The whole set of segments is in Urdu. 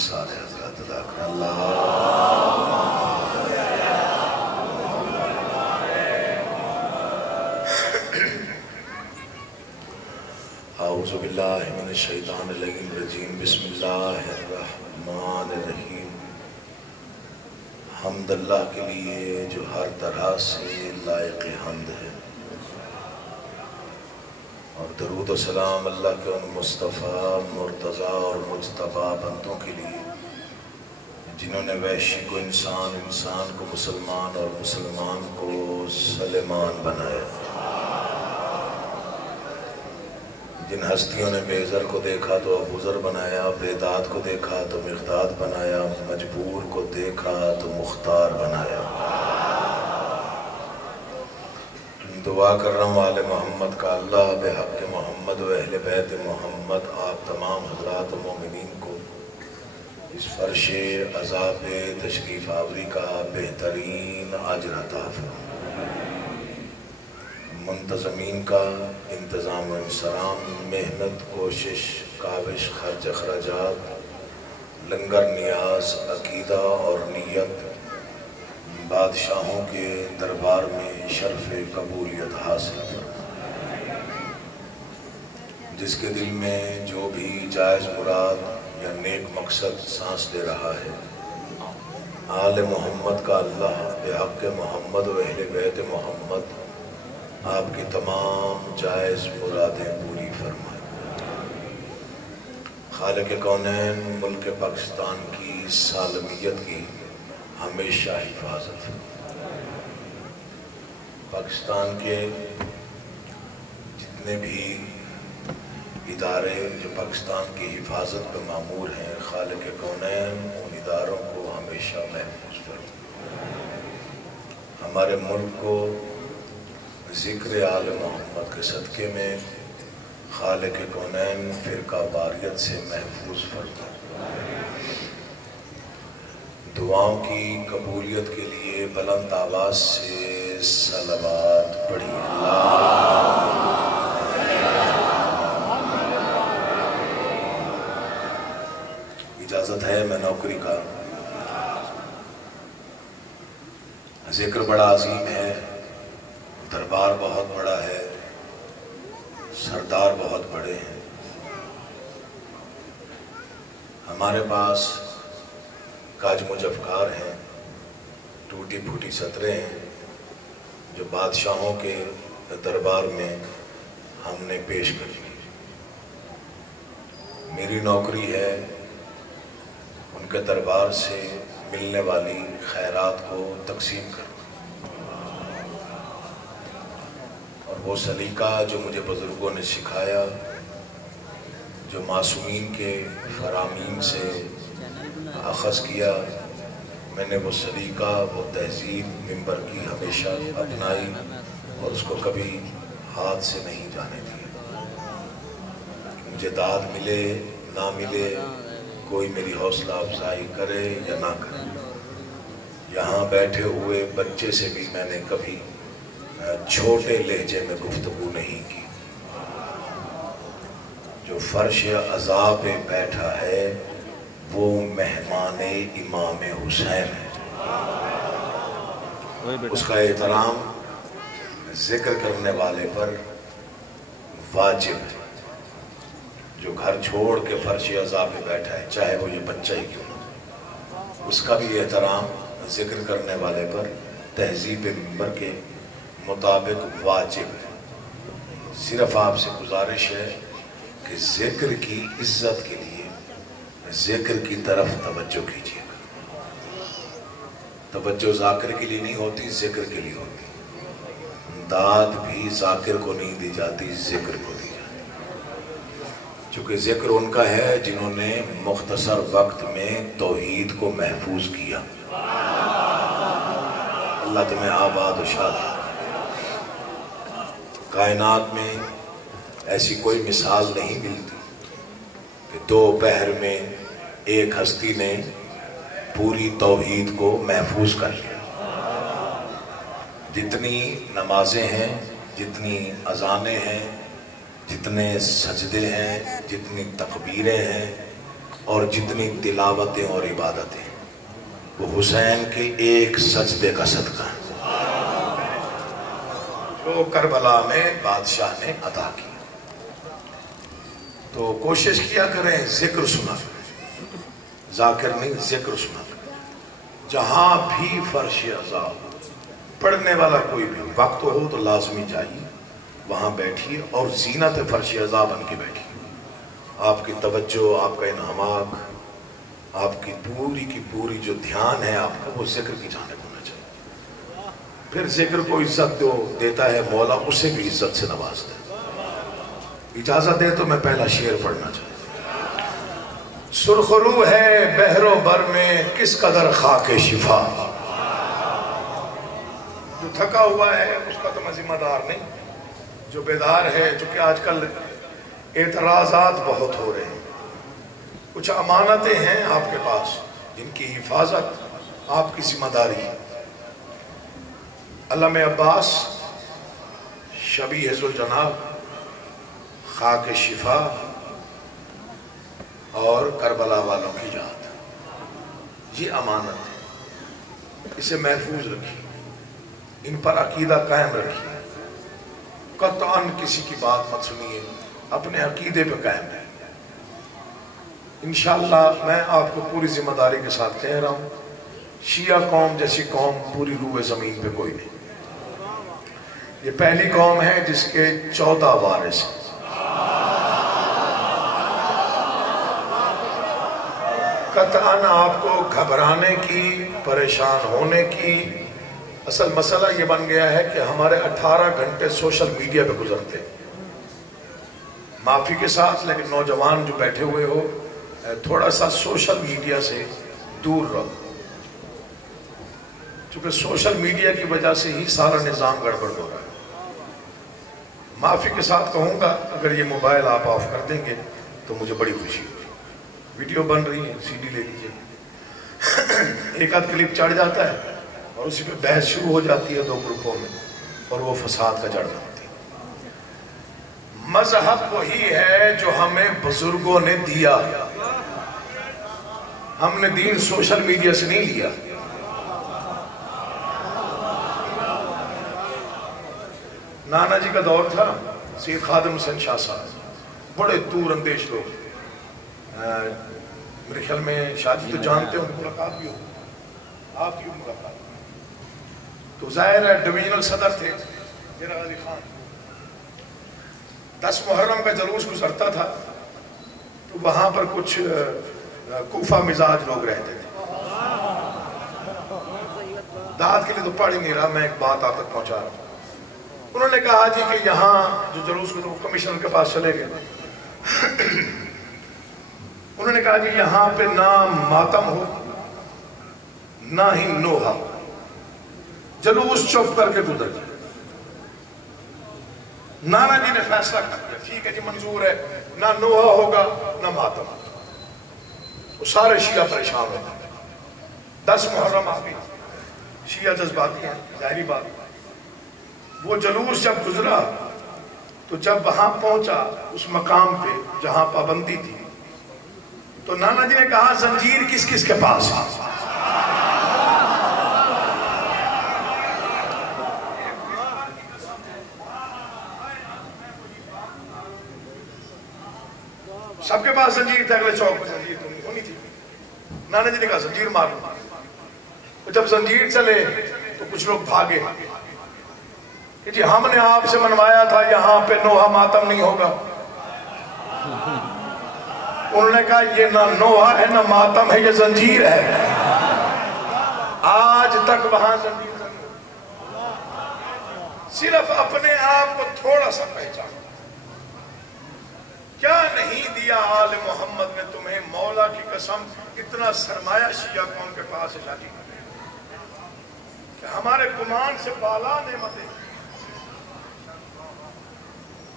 سارے حضرات ادا کر اللہ اعوذ باللہ من الشیطان الرجیم بسم اللہ الرحمن الرحیم۔ حمد اللہ کے لیے جو ہر طرح سے لائق حمد ہے، اور درود و سلام اللہ کے ان مصطفیٰ مرتضیٰ اور مجتبیٰ بندوں کے لیے جنہوں نے وحشی کو انسان، انسان کو مسلمان اور مسلمان کو سلیمان بنایا، جن ہستیوں نے بے زر کو دیکھا تو ابوذر بنایا، بے داد کو دیکھا تو مقداد بنایا، مجبور کو دیکھا تو مختار بنایا۔ دعا کر رہا ہوں آل محمد کا اللہ بحق محمد و اہل بیت محمد آپ تمام حضرات و مومنین کو اس فرش عذاب تشریف آوری کا بہترین اجر عطا فرمائے۔ منتظمین کا انتظام و انصرام، محنت، کوشش، کاوش، خرچ اخراجات، لنگر، نیاز، عقیدہ اور نیت، بادشاہوں کے دربار میں شرف قبولیت حاصل فرمائے۔ جس کے دل میں جو بھی جائز مراد یا نیک مقصد سانس لے رہا ہے، آل محمد کا اللہ بحق محمد و اہل بیت محمد آپ کی تمام جائز مرادیں پوری فرمائے۔ خالق کونین ملک پاکستان کی سالمیت کی ہمیشہ حفاظت فرمائے۔ پاکستان کے جتنے بھی ادارے جو پاکستان کی حفاظت پہ مامور ہیں، خالق کونین ان اداروں کو ہمیشہ محفوظ فرمائے۔ ہمارے ملک کو ذکر آل محمد کے صدقے میں خالق کونین فرقہ واریت سے محفوظ فرمائے۔ دعاؤں کی قبولیت کے لیے بلند آواز سے صلوات پڑھیے۔ اجازت ہے میں نوکری کا ذکر بڑا عظیم ہے، دربار بہت بڑا ہے، سردار بہت بڑے ہیں۔ ہمارے پاس کاج مجفکار ہیں، ٹوٹی پھوٹی سطریں ہیں جو بادشاہوں کے دربار میں ہم نے پیش کر دی۔ میری نوکری ہے ان کے دربار سے ملنے والی خیرات کو تقسیم کرنا، اور وہ سلیقہ جو مجھے بزرگوں نے سکھایا، جو معصومین کے فرامین سے اخذ کیا، میں نے وہ سلیقہ، وہ تہذیب ممبر کی ہمیشہ اپنائی اور اس کو کبھی ہاتھ سے نہیں جانے دیا۔ مجھے داد ملے نہ ملے، کوئی میری حوصلہ افزائی کرے یا نہ کرے، یہاں بیٹھے ہوئے بچے سے بھی میں نے کبھی چھوٹے لہجے میں گفتگو نہیں کی۔ جو فرش عزا پہ بیٹھا ہے وہ مہمان امام حسین ہے، اس کا احترام ذکر کرنے والے پر واجب ہے۔ جو گھر چھوڑ کے فرش عزا پہ بیٹھا ہے، چاہے وہ یہ بچہ ہی کیوں نہ، اس کا بھی احترام ذکر کرنے والے پر تہذیب ممبر کے مطابق واجب ہے۔ صرف آپ سے گزارش ہے کہ ذکر کی عزت کے لیے ذکر کی طرف توجہ کیجیے گا۔ توجہ ذاکر کے لیے نہیں ہوتی، ذکر کے لیے ہوتی۔ داد بھی ذاکر کو نہیں دی جاتی، ذکر کو دی جاتی، چونکہ ذکر ان کا ہے جنہوں نے مختصر وقت میں توحید کو محفوظ کیا۔ اللہ تمہیں آباد و شاد۔ کائنات میں ایسی کوئی مثال نہیں ملتی کہ دو پہر میں ایک ہستی نے پوری توحید کو محفوظ کر لیا۔ جتنی نمازیں ہیں، جتنی اذانیں ہیں، جتنے سجدے ہیں، جتنی تکبیریں ہیں، اور جتنی تلاوتیں اور عبادتیں وہ حسین کے ایک سجدے کا صدقہ ہے جو کربلا میں بادشاہ نے عطا کی. تو کوشش کیا کریں ذکر سنا کریں، ذاکر نہیں ذکر سنا کریں. جہاں بھی فرش عذاب پڑھنے والا کوئی بھی وقت ہو تو لازمی جائیے، وہاں بیٹھیے اور زینت فرش عذاب بن کے بیٹھیے. آپ کی توجہ، آپ کا انہماک، آپ کی پوری جو دھیان ہے آپ کا وہ ذکر کی جانب ہونا چاہیے. پھر ذکر کو عزت دیتا ہے مولا، اسے بھی عزت سے نوازتا ہے. اجازت دے تو میں پہلا شعر پڑھنا چاہتا ہوں. سرخرو ہے بحر و بر میں کس قدر خاک شفا. جو تھکا ہوا ہے اس کا تو میں ذمہ دار نہیں، جو بیدار ہے. چونکہ آج کل اعتراضات بہت ہو رہے ہیں، کچھ امانتیں ہیں آپ کے پاس جن کی حفاظت آپ کی ذمہ داری ہے. علامہ عباس شبیہ ذوالجناب خاک شفا اور کربلا والوں کی یاد، یہ امانت ہے، اسے محفوظ رکھیے، ان پر عقیدہ قائم رکھیے. قطعاً کسی کی بات مت سنیے، اپنے عقیدے پہ قائم رہیے. انشاءاللہ میں آپ کو پوری ذمہ داری کے ساتھ کہہ رہا ہوں، شیعہ قوم جیسی قوم پوری روح زمین پہ کوئی نہیں. یہ پہلی قوم ہے جس کے 14 وارث ہیں. قطعاً آپ کو گھبرانے کی، پریشان ہونے کی، اصل مسئلہ یہ بن گیا ہے کہ ہمارے 18 گھنٹے سوشل میڈیا پہ گزرتے ہیں. معافی کے ساتھ، لیکن نوجوان جو بیٹھے ہوئے ہو تھوڑا سا سوشل میڈیا سے دور رہو، چونکہ سوشل میڈیا کی وجہ سے ہی سارا نظام گڑبڑ ہو رہا ہے. معافی کے ساتھ کہوں گا اگر یہ موبائل آپ آف کر دیں گے تو مجھے بڑی خوشی ہوگی. ویڈیو بن رہی ہے، سی ڈی لے لیجیے. ایک آدھ کلپ چڑھ جاتا ہے اور اسی پہ بحث شروع ہو جاتی ہے 2 گروپوں میں، اور وہ فساد کا جڑ بنتی ہے. مذہب وہی ہے جو ہمیں بزرگوں نے دیا، ہم نے دین سوشل میڈیا سے نہیں لیا. نانا جی کا دور تھا، سید خادم حسین شاہ صاحب بڑے دور اندیش لوگ، میرے خیال میں شاید تو جانتے ہو، ملاقات بھی ہو، آپ کی ملاقات. تو ظاہر ہے ڈویژنل صدر تھے میرا غازی خان. 10 محرم کا جلوس گزرتا تھا تو وہاں پر کچھ کوفہ مزاج لوگ رہتے تھے. داد کے لیے تو پڑھ ہی نہیں رہا، میں ایک بات آپ تک پہنچا رہا ہوں. انہوں نے کہا جی کہ یہاں جو جلوس کو کمشنر کے پاس چلے گئے، انہوں نے کہا جی یہاں پہ نہ ماتم ہو نہ ہی نوحہ، جلوس چپ کر کے گزر جائے. نانا جی نے فیصلہ کر دیا، ٹھیک ہے جی منظور ہے، نہ نوحہ ہوگا نہ ماتم. وہ سارے شیعہ پریشان ہو گئے. 10 محرم آ گئی، شیعہ جذباتی ہیں، ظاہری بات. وہ جلوس جب گزرا تو جب وہاں پہنچا اس مقام پہ جہاں پابندی تھی، تو نانا جی نے کہا زنجیر کس کس کے پاس ہے؟ سب کے پاس زنجیر تھے، اگلے چوک پہ زنجیر تو نہیں ہونی تھی. نانا جی نے کہا زنجیر مارو. جب زنجیر چلے تو کچھ لوگ بھاگے کہ جی ہم نے آپ سے منوایا تھا یہاں پہ نوحہ ماتم نہیں ہوگا. انہوں نے کہا یہ نہ نوحہ ہے نہ ماتم ہے، یہ زنجیر ہے. آج تک وہاں زنجیر صرف اپنے آپ کو تھوڑا سا پہچان. کیا نہیں دیا آل محمد نے تمہیں، مولا کی قسم اتنا سرمایہ شیعہ قوم کے پاس ہے شادی کہ ہمارے گمان سے بالا نعمتیں.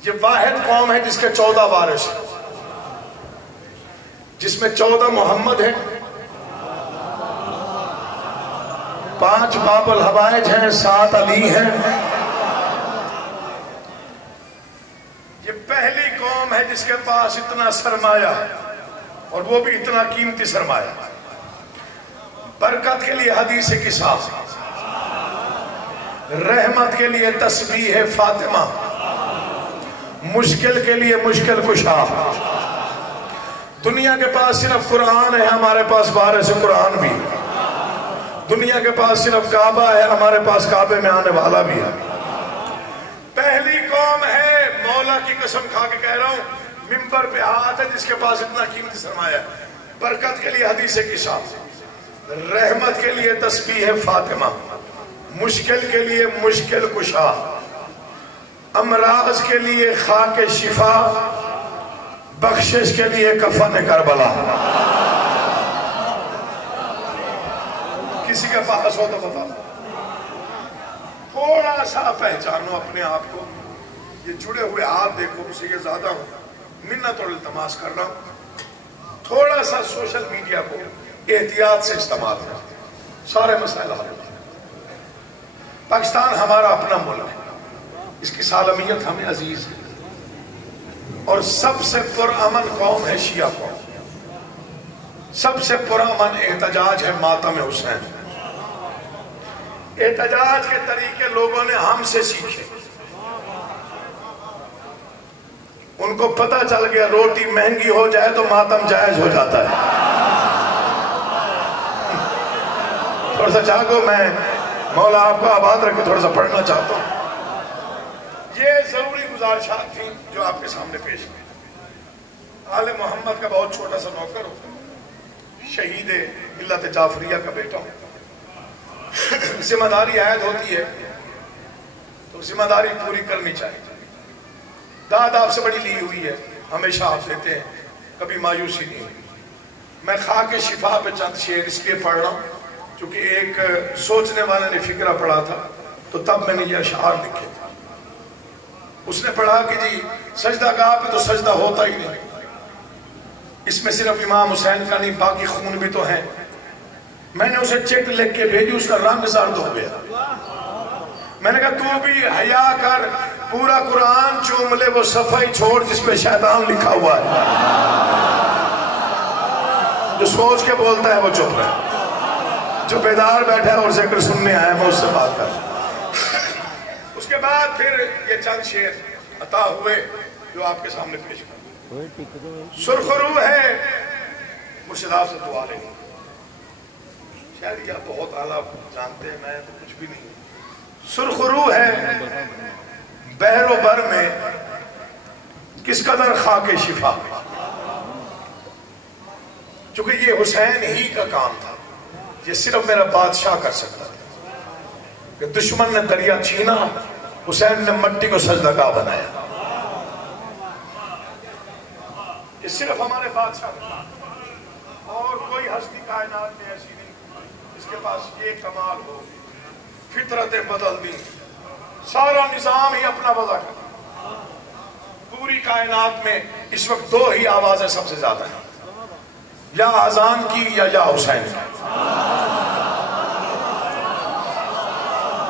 یہ واحد قوم ہے جس کے 14 وارث ہیں، جس میں 14 محمد ہیں، 5 باب الحوائج ہیں، 7 علی ہیں. یہ پہلی قوم ہے جس کے پاس اتنا سرمایہ ہے. اور وہ بھی اتنا قیمتی سرمایہ. برکت کے لیے حدیث کسا، رحمت کے لیے تسبیح فاطمہ، مشکل کے لیے مشکل کشا. دنیا کے پاس صرف قرآن ہے، ہمارے پاس باہر سے قرآن بھی. دنیا کے پاس صرف کعبہ ہے، ہمارے پاس کعبے میں آنے والا بھی ہے. پہلی قوم ہے، مولا کی قسم کھا کے کہہ رہا ہوں، ممبر پہ ہاتھ ہے جس کے پاس اتنا قیمتی سرمایہ ہے. برکت کے لیے حدیث کسا، رحمت کے لیے تسبیح فاطمہ، مشکل کے لیے مشکل کشا، امراض کے لیے خاک شفا، بخشش کے لیے کفن کربلا. کسی کے پاس ہو تو بتا. تھوڑا سا پہچانو اپنے آپ کو. یہ جڑے ہوئے ہاتھ دیکھو، اسے یہ زیادہ ہو، منت اور التماس کر رہا ہوں. تھوڑا سا سوشل میڈیا کو احتیاط سے استعمال کرتے ہیں، سارے مسائل حل ہوتے ہیں. پاکستان ہمارا اپنا ملک ہے، اس کی سالمیت ہمیں عزیز ہے، اور سب سے پرامن قوم ہے شیعہ قوم. سب سے پرامن احتجاج ہے ماتم حسین. احتجاج کے طریقے لوگوں نے ہم سے سیکھے. ان کو پتہ چل گیا روٹی مہنگی ہو جائے تو ماتم جائز ہو جاتا ہے. تھوڑا سا جاگو، میں مولا آپ کو آباد رکھ کے تھوڑا سا پڑھنا چاہتا ہوں. یہ ضروری گزارشات تھیں جو آپ کے سامنے پیش کی. آل محمد کا بہت چھوٹا سا نوکر ہو، شہید ملت جعفریہ کا بیٹا ہوں. ذمہ داری عائد ہوتی ہے تو ذمہ داری پوری کرنی چاہیے. داد آپ سے بڑی لی ہوئی ہے، ہمیشہ آپ دیتے ہیں، کبھی مایوسی نہیں ہوئی. میں خاک شفا پہ چند شعر اس لیے پڑھ رہا ہوں کیونکہ ایک سوچنے والے نے فکرہ پڑھا تھا تو تب میں نے یہ اشعار لکھے. اس نے پڑھا کہ جی سجدہ گاہ پہ تو سجدہ ہوتا ہی نہیں. اس میں صرف امام حسین کا نہیں، باقی خون بھی تو ہیں. میں نے اسے چٹ لکھ کے بھیجی، اس کا رنگ زرد ہو گیا. میں نے کہا تو بھی حیا کر، پورا قرآن چوم لے وہ صفحہ چھوڑ جس پہ شیطان لکھا ہوا ہے. جو سوچ کے بولتا ہے وہ چپ رہے، جو بیدار بیٹھا ہے اور ذکر سننے آیا میں اس سے بات کر. اس کے بعد پھر یہ چند شعر عطا ہوئے جو آپ کے سامنے پیش کر. سرخ رو ہے مرشد سے دعا لیں. شاید یہ بہت اعلیٰ جانتے ہیں، میں تو کچھ بھی نہیں. سرخ رو ہے بحر و بر میں کس قدر خاک شفا. چونکہ یہ حسین ہی کا کام تھا، یہ صرف میرا بادشاہ کر سکتا تھا. کہ دشمن نے دریا چھینا، حسین نے مٹی کو سجدہ گاہ بنایا. یہ صرف ہمارے بادشاہ تھا، اور کوئی ہستی کائنات میں ایسی نہیں اس کے پاس یہ کمال ہو. فطرتیں بدل دی، سارا نظام ہی اپنا وضع کر. پوری کائنات میں اس وقت دو ہی آوازیں سب سے زیادہ ہیں، یا اذان کی یا حسین کی.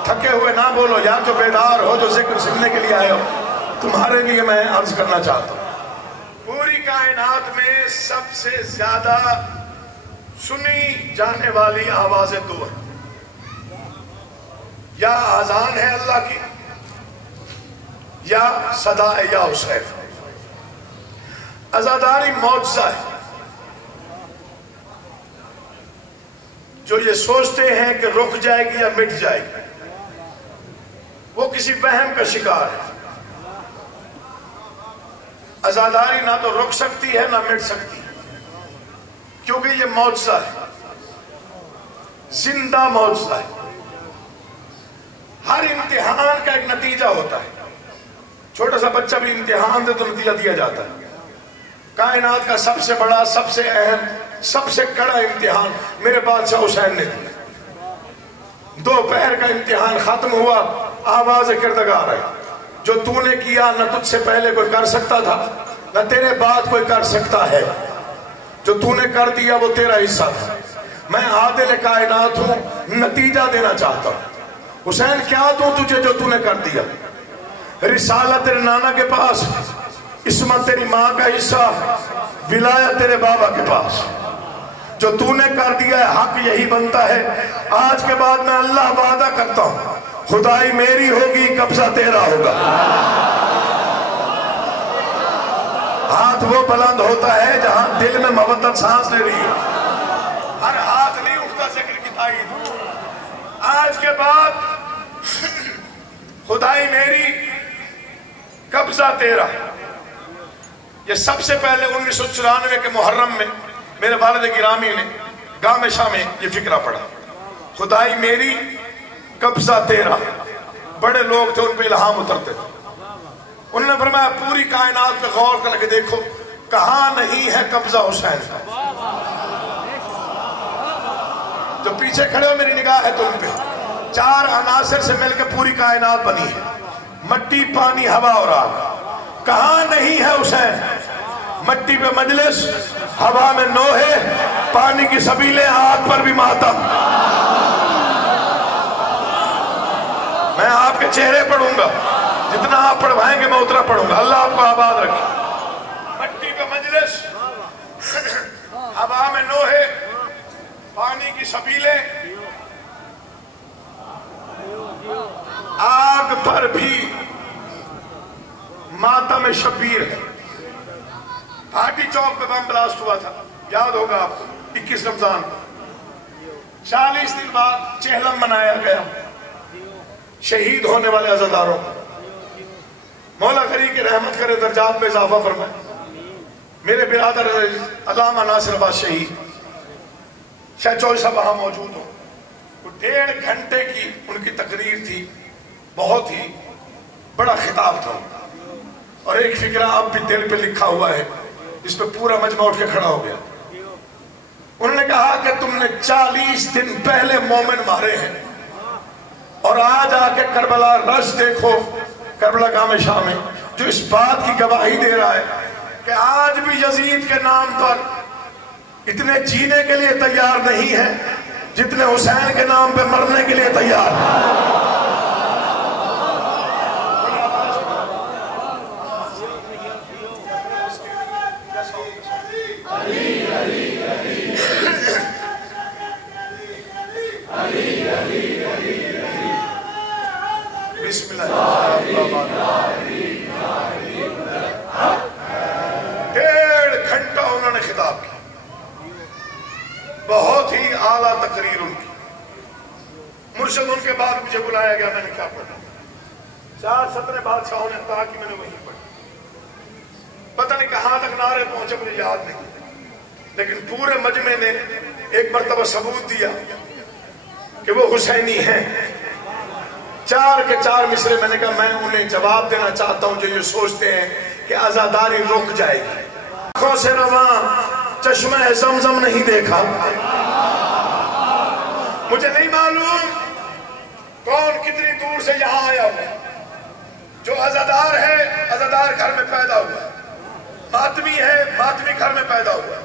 تھکے ہوئے نہ بولو، یا تو بیدار ہو جو ذکر سننے کے لیے آئے ہو. تمہارے لیے میں عرض کرنا چاہتا ہوں، پوری کائنات میں سب سے زیادہ سنی جانے والی آوازیں دو ہیں، یا اذان ہے اللہ کی، یا صدا ہے یا حسین. عزاداری معجزہ ہے. جو یہ سوچتے ہیں کہ رک جائے گی یا مٹ جائے گی وہ کسی وہم کا شکار ہے. عزاداری نہ تو رک سکتی ہے نہ مٹ سکتی، کیونکہ یہ معجزہ ہے، زندہ معجزہ ہے. ہر امتحان کا ایک نتیجہ ہوتا ہے. چھوٹا سا بچہ بھی امتحان دے تو نتیجہ دیا جاتا ہے. کائنات کا سب سے بڑا، سب سے اہم، سب سے کڑا امتحان میرے بادشاہ حسین نے دیا. دوپہر کا امتحان ختم ہوا، آواز کردگار ہے، جو تو نے کیا نہ تجھ سے پہلے کوئی کر سکتا تھا نہ تیرے بعد کوئی کر سکتا ہے. جو تو نے کر دیا وہ تیرا حصہ تھا. میں عادل کائنات ہوں، نتیجہ دینا چاہتا ہوں. حسین کیا دوں تجھے جو تو نے کر دیا؟ رسالت تیرے نانا کے پاس، عصمت تیری ماں کا حصہ، ولایت تیرے بابا کے پاس، جو تو نے کر دیا ہے حق یہی بنتا ہے۔ آج کے بعد میں اللہ وعدہ کرتا ہوں، خدائی میری ہوگی، قبضہ تیرا ہوگا۔ ہاتھ وہ بلند ہوتا ہے جہاں دل میں مودت سانس لے رہی ہے، ہر ہاتھ نہیں اٹھتا ذکر کی تائید۔ آج کے بعد خدائی میری، قبضہ تیرا۔ یہ سب سے پہلے 1994 کے محرم میں میرے والد گرامی نے گام شاہ میں یہ فکرہ پڑھا، خدائی میری، قبضہ تیرا۔ بڑے لوگ تھے، ان پہ الہام اترتے تھے۔ انہوں نے فرمایا پوری کائنات پہ غور کر کے دیکھو، کہاں نہیں ہے قبضہ حسین کا۔ جو پیچھے کھڑے ہو میری نگاہ ہے تم پہ، 4 عناصر سے مل کے پوری کائنات بنی ہے، مٹی، پانی، ہوا اور آگ۔ کہاں نہیں ہے حسین؟ مٹی پہ مجلس، ہوا میں نوحے، پانی کی سبیلیں، آگ پر بھی ماتم۔ میں آپ کے چہرے پڑھوں گا، جتنا آپ پڑھوائیں گے میں اتنا پڑھوں گا۔ اللہ آپ کو آباد رکھے۔ مٹی پہ مجلس، ہوا میں نوحے، پانی کی سبیلیں، آگ پر بھی ماتم شبیر ہے۔ بھاٹی چوک پہ بم بلاسٹ ہوا تھا، یاد ہوگا آپ کو، 21 رمضان کو۔ 40 دن بعد چہلم منایا گیا شہید ہونے والے عزاداروں کو۔ مولا غری کی رحمت کرے، درجات میں اضافہ فرمائے۔ میرے برادر علامہ ناصر عباس شہید، شاید چوئی صاحب وہاں موجود ہوں، 1.5 گھنٹے کی ان کی تقریر تھی، بہت ہی بڑا خطاب تھا، اور ایک فکرہ اب بھی دل پہ لکھا ہوا ہے، اس پہ پورا مجمع اٹھ کے کھڑا ہو گیا۔ انہوں نے کہا کہ تم نے 40 دن پہلے مومن مارے ہیں، اور آج آ کے کربلا رش دیکھو، کربلا گام شاہ میں، جو اس بات کی گواہی دے رہا ہے کہ آج بھی یزید کے نام پر اتنے جینے کے لیے تیار نہیں ہیں جتنے حسین کے نام پہ مرنے کے لیے تیار ہیں۔ بسم اللہ۔ 1.5 گھنٹہ انہوں نے خطاب کیا، بہت ہی اعلیٰ تقریر ان کی۔ مرشد ان کے بعد مجھے بلایا گیا، میں نے کیا پڑھا؟ 4 17 بادشاہوں نے کہا کہ میں نے وہی پڑھا۔ پتہ نہیں کہاں تک نعرے پہنچے مجھے یاد نہیں، لیکن پورے مجمع نے ایک مرتبہ ثبوت دیا کہ وہ حسینی ہیں۔ 4 کے 4 مصرے میں نے کہا میں انہیں جواب دینا چاہتا ہوں جو یہ سوچتے ہیں کہ عزاداری رک جائے گی۔ آنکھوں سے رواں چشمہ زمزم نہیں دیکھا۔ مجھے نہیں معلوم کون کتنی دور سے یہاں آیا ہوا، جو عزادار ہے عزادار گھر میں پیدا ہوا، ماتمی ہے ماتمی گھر میں پیدا ہوا،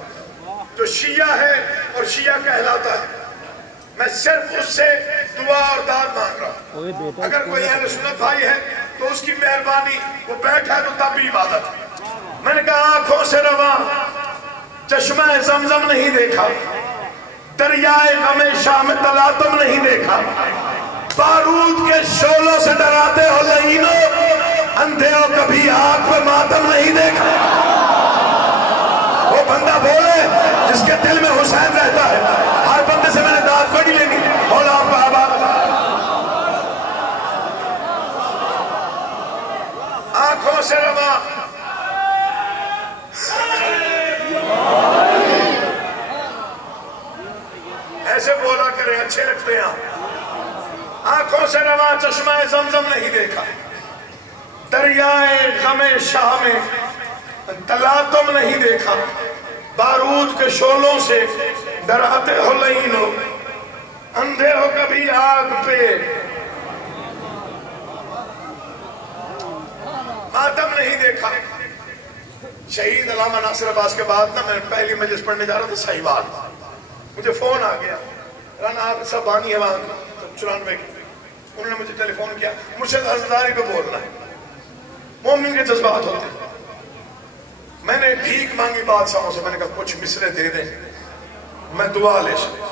جو شیعہ ہے اور شیعہ کہلاتا ہے۔ میں صرف اس سے دعا اور داد مانگ رہا ہوں۔ اگر کوئی اہل سنت بھائی ہے تو اس کی مہربانی، وہ بیٹھا ہے تو تب بھی عبادت ہے۔ میں نے کہا آنکھوں سے رواں چشمہ زمزم نہیں دیکھا، دریائے غم شاہ میں تلاطم نہیں دیکھا، بارود کے شعلوں سے ڈراتے ہو لعینوں، اندھے ہو کبھی آنکھ پہ ماتم نہیں دیکھا۔ وہ بندہ بولے جس کے دل میں حسین رہتا ہے، ہر بندے سے میں نے داد کو نہیں لینی۔ مولا آپ کو آباد۔ آنکھوں سے رواں ایسے بولا کریں، اچھے لگتے ہیں۔ آنکھوں سے رواں چشمہ زمزم نہیں دیکھا، دریائے غم شاہ میں تلاطم نہیں دیکھا، بارود کے شعلوں سے ڈراتے ہو لعینوں، اندھے ہو کبھی آگ پہ ماتم نہیں دیکھا۔ شہید علامہ ناصر عباس کے بعد نا میں پہلی مجلس پڑھنے جا رہا تھا سہیوال، مجھے فون آ گیا، رانا آپ سب بانی ہے وہاں 94 کی۔ انہوں نے مجھے ٹیلی فون کیا، مرشد عزاداری پہ بولنا ہے۔ مومن کے جذبات ہوتے ہیں، میں نے ٹھیک مانگی بادشاہوں سے، میں نے کہا کچھ مصرے دے دیں میں دعا لے سکوں.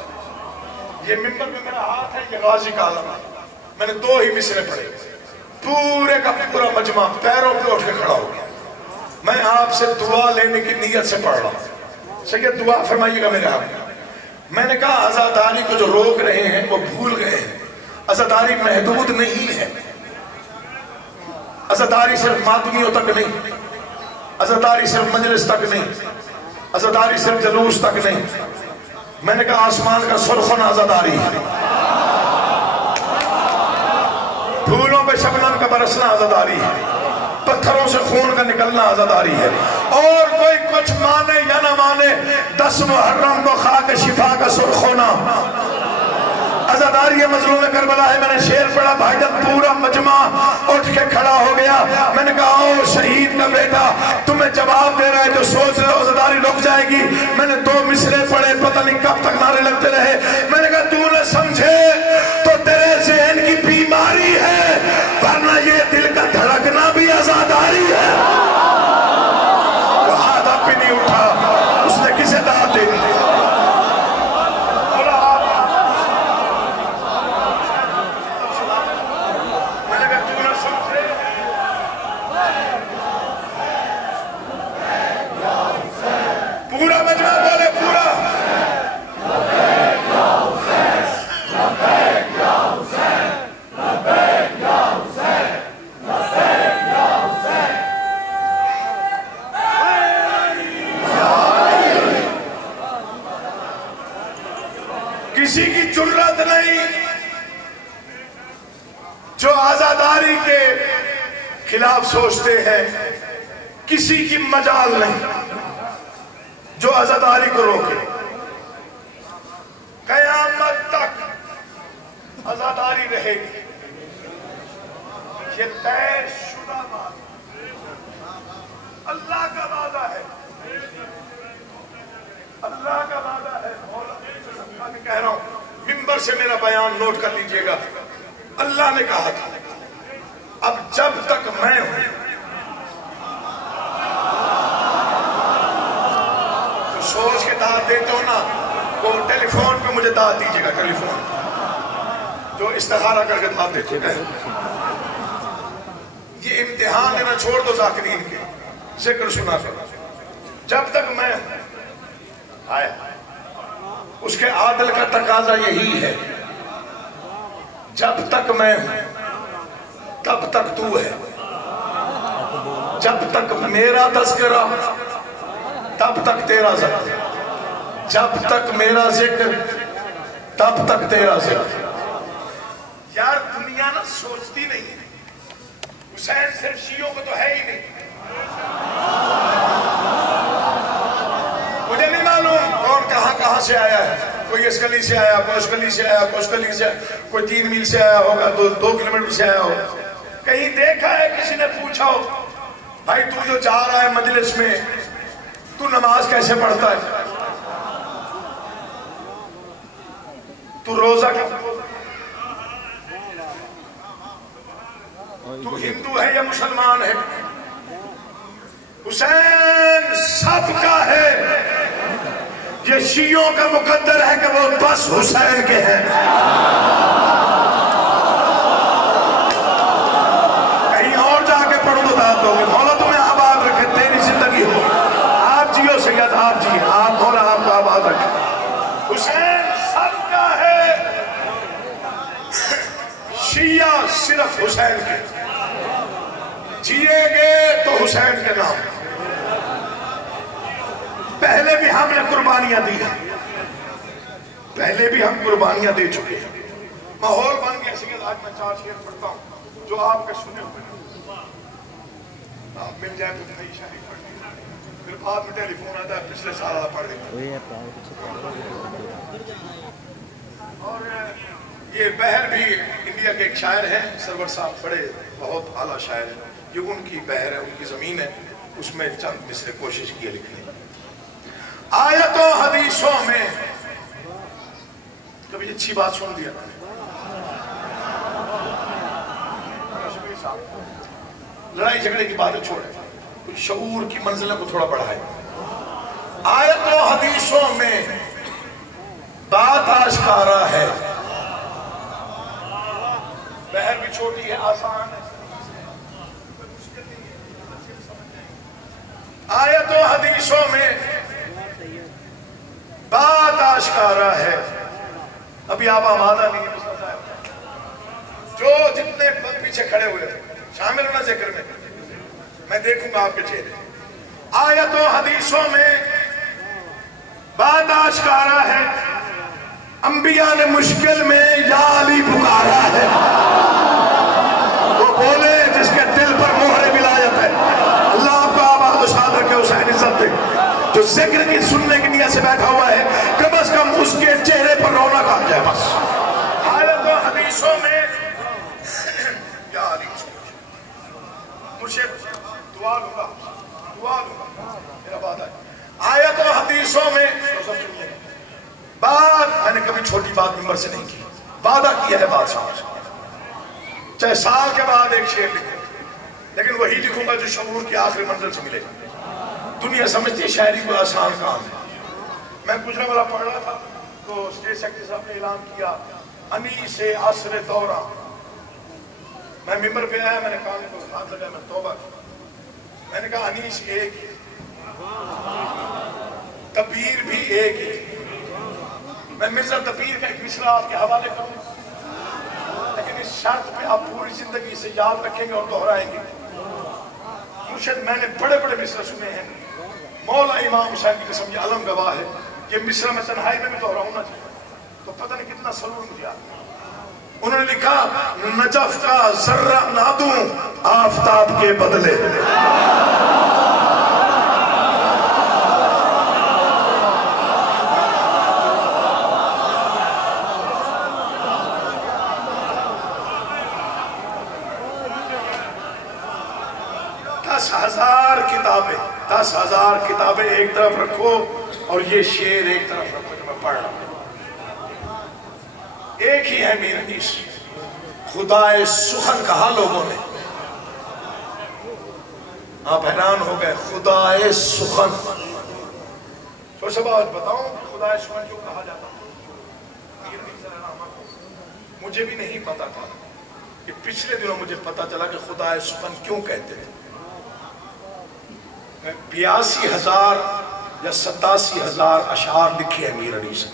یہ ممبر میں میرا ہاتھ ہے، یہ غازی کا عالم ہے. میں نے 2 ہی مصرے پڑھے، پورے کا پورا مجمع پیروں پہ اٹھ کے کھڑا ہو گیا. میں آپ سے دعا لینے کی نیت سے پڑھ رہا ہوں. سید دعا فرمائیے گا میرے آپ. میں نے کہا عزاداری کو جو روک رہے ہیں وہ بھول گئے ہیں. عزاداری محدود نہیں ہے. عزاداری صرف ماتمیوں تک نہیں، عزاداری صرف مجلس تک نہیں، عزاداری صرف جلوس تک نہیں. میں نے کہا آسمان کا سرخن عزاداری ہے، پھولوں پہ شبنم کا برسنا عزاداری ہے، پتھروں سے خون کا نکلنا عزاداری ہے. اور کوئی کچھ مانے یا نہ مانے 10 محرم کو خاک شفا کا سرخ ہونا عزاداری مظلوم کربلا ہے. میں نے شعر پڑھا، بھائی جب پورا مجمع اٹھ کے کھڑا ہو گیا. میں نے کہا او شہید کا بیٹا، تمہیں جواب دے رہا ہے جو سوچ رہے ہو عزاداری رک جائے گی. میں نے 2 مصرے پڑھے، پتہ نہیں کب تک نعرے لگتے رہے. میں نے کہا تو نہ سمجھے تو تیرے ذہن کی بیماری ہے، ورنہ یہ دل کا دھڑکنا بھی عزاداری ہے. وہ ہاتھ اب بھی نہیں اٹھا، اس نے کسے دعوت دے دی. پورا مجمع بولے پورا کسی کی جرات نہیں جو آزاداری کے خلاف سوچتے ہیں، کسی کی مجال نہیں جو عزاداری کو روکے. قیامت تک عزاداری رہے گی، یہ طے شدہ بات. اللہ کا وعدہ ہے، اللہ کا وعدہ ہے. میں کہہ رہا ہوں، منبر سے میرا بیان نوٹ کر لیجئے گا. اللہ نے کہا تھا اب جب تک میں ہوں سوچ کے دعوت دیتے ہو نا، وہ ٹیلی فون پہ مجھے دعوت دیجیے گا. ٹیلی فون جو استخارہ کر کے دعوت دیتے ہیں، یہ امتحان دینا چھوڑ دو ذاکرین کے، ذکر سنا کرو. جب تک میں آئے اس کے عادل کا تقاضا یہی ہے، جب تک میں ہوں تب تک تو ہے. جب تک میرا تذکرہ تب تک تیرا ذکر، جب تک میرا ذکر تب تک تیرا ذکر. یار دنیا نہ سوچتی نہیں ہے، حسین صرف شیعوں کو تو ہے ہی نہیں. مجھے نہیں معلوم کون کہاں سے آیا ہے. کوئی اس گلی سے آیا، کوئی اس گلی سے آیا، کوئی اس گلی سے آیا، کوئی 3 میل سے آیا ہوگا، 2 کلومیٹر سے آیا ہوگا. کہیں دیکھا ہے کسی نے پوچھا ہو بھائی تو جو جا رہا ہے مجلس میں تو نماز کیسے پڑھتا ہے، تو روزہ کیا، تو ہندو ہے یا مسلمان ہے. حسین سب کا ہے، یہ شیعوں کا مقدر ہے کہ وہ بس حسین کے ہیں. کہیں اور جا کے پڑھو تو داد دو گے. مولا تمہیں آباد رکھے، تیری زندگی ہو، آپ جیو سید، آپ جیے، آپ مولا آپ کو آباد رکھے. حسین سب کا ہے، شیعہ صرف حسین کے. جیے گے تو حسین کے نام. پہلے بھی ہم نے قربانیاں دی ہیں، پہلے بھی ہم قربانیاں دے چکے ہیں. ماحول بن گیا سید. آج میں 4 شعر پڑھتا ہوں جو آپ کے سنے ہوئے ہیں. آپ مل جائے تو نئی شاعری پڑھنی، پھر بعد میں ٹیلی فون آتا ہے پچھلے سال آپ پڑھ دیتے. اور یہ بہر بھی انڈیا کے ایک شاعر ہیں سرور صاحب، بڑے بہت اعلیٰ شاعر ہیں. یہ ان کی بہر ہے، ان کی زمین ہے، اس میں چند مصرے کوشش کی لکھنے. آیتوں حدیثوں میں کبھی اچھی بات سن دیا لڑائی جھگڑے کی باتیں چھوڑیں. شعور کی منزلوں کو تھوڑا بڑھائے. آیت و حدیثوں میں بات آشکارا ہے. بہر بھی چھوٹی ہے, آسان ہے, آیت و حدیثوں میں بات آشکارا ہے. ابھی آپ آمادہ نہیں ہے جو جتنے پیچھے کھڑے ہوئے شامل ہونا ذکر میں دیکھوں گا آپ کے چہرے. آیت و حدیثوں میں بات آشکارا ہے. انبیاء نے مشکل میں یا علی پکارا ہے. وہ بولے جس کے دل پر مہر ولایت ہے. اللہ آپ کو آباد و شاد رکھے, حسین عزت دے. جو ذکر کی سننے کی نیت سے بیٹھا ہوا ہے کم از کم اس کے چہرے پر رونق آ جائے بس. آیت و حدیثوں میں یا علی مجھے دعا لوں گا میرا بات ہے. آیت و حدیثوں میں بات, میں نے کبھی چھوٹی بات ممبر سے نہیں کی. وعدہ کیا ہے بادشاہ سے, چاہے سال کے بعد ایک شعر لکھیں, لیکن وہی لکھوں گا جو شعور کی آخری منزل سے ملے گا. دنیا سمجھتی ہے شاعری کو آسان کام ہے. میں گجرا والا پڑھ رہا تھا تو اسٹیج سیکرٹری صاحب نے اعلان کیا انیس عصر دورہ. میں ممبر پہ آیا, میں نے کہا کو ہاتھ لگایا, میں توبہ کی. میں نے کہا انیس ایک ہی, تبیر بھی ایک ہی. میں مرزا تبیر کا ایک مصرع آپ کے حوالے کروں, لیکن اس شرط پہ آپ پوری زندگی سے یاد رکھیں گے اور دہرائیں گے. مرشد میں نے بڑے بڑے مصرع سنے ہیں. مولا امام حسین کی قسم یہ علم گواہ ہے. یہ مصرع میں تنہائی میں بھی دہراؤں نہ چاہیے تو پتہ نہیں کتنا سرور مجھے آتا. انہوں نے لکھا نجف کا ذرہ نہ دوں آفتاب کے بدلے. دس ہزار کتابیں ایک طرف رکھو اور یہ شعر ایک طرف رکھو جو میں پڑھ رہا ہوں. ایک ہی ہے میر حدیث. خدائے سخن کہا لوگوں نے, آپ حیران ہو گئے. خدائے سخن تو سب آج بتاؤں خدائے سخن کیوں کہا جاتا. میر حدیث مجھے بھی نہیں پتا تھا کہ پچھلے دنوں مجھے پتا چلا کہ خدائے سخن کیوں کہتے تھے. 82,000 یا 87,000 اشعار لکھے ہیں میر حدیث نے.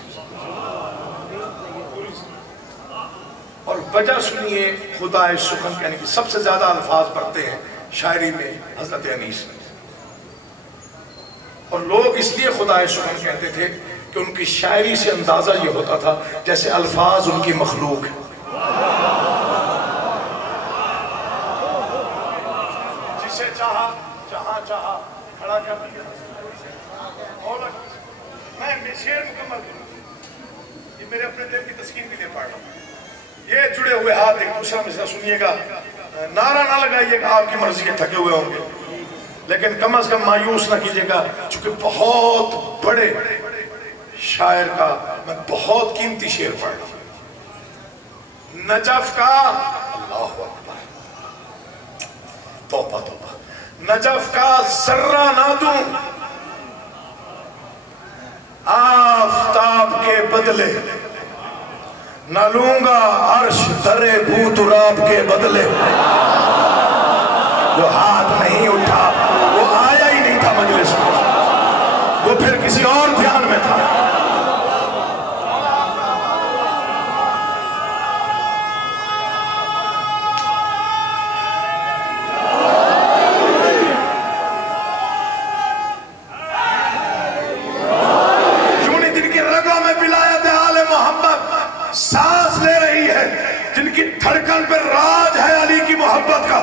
اور وجہ سنیے خدائے سخن کہنے کی. سب سے زیادہ الفاظ پڑھتے ہیں شاعری میں حضرت انیس. اور لوگ اس لیے خدائے سخن کہتے تھے کہ ان کی شاعری سے اندازہ یہ ہوتا تھا جیسے الفاظ ان کی مخلوق ہے. جسے چاہا جہاں چاہا کھڑا کر دیا. میں شعر مکمل کروں, یہ میرے اپنے دل کی تسکین بھی لے پڑھ رہا ہوں. یہ جڑے ہوئے ہاتھ ایک دوسرا مصرع سنیے گا. نعرہ نہ لگائیے گا, آپ کی مرضی کے تھکے ہوئے ہوں گے, لیکن کم از کم مایوس نہ کیجیے گا چونکہ بہت بڑے شاعر کا میں بہت قیمتی شعر پڑھ رہا ہوں. نجف کا اللہ اکبر توبہ توبہ. نجف کا ذرہ نہ دوں آفتاب کے بدلے, نہ لوں گا عرش درے بو تراب کے بدلے. جو ہاتھ نہیں اٹھا وہ آیا ہی نہیں تھا مجلس میں, وہ پھر کسی اور دھیان میں تھا. سانس لے رہی ہے, جن کی دھڑکن پر راج ہے علی کی محبت کا,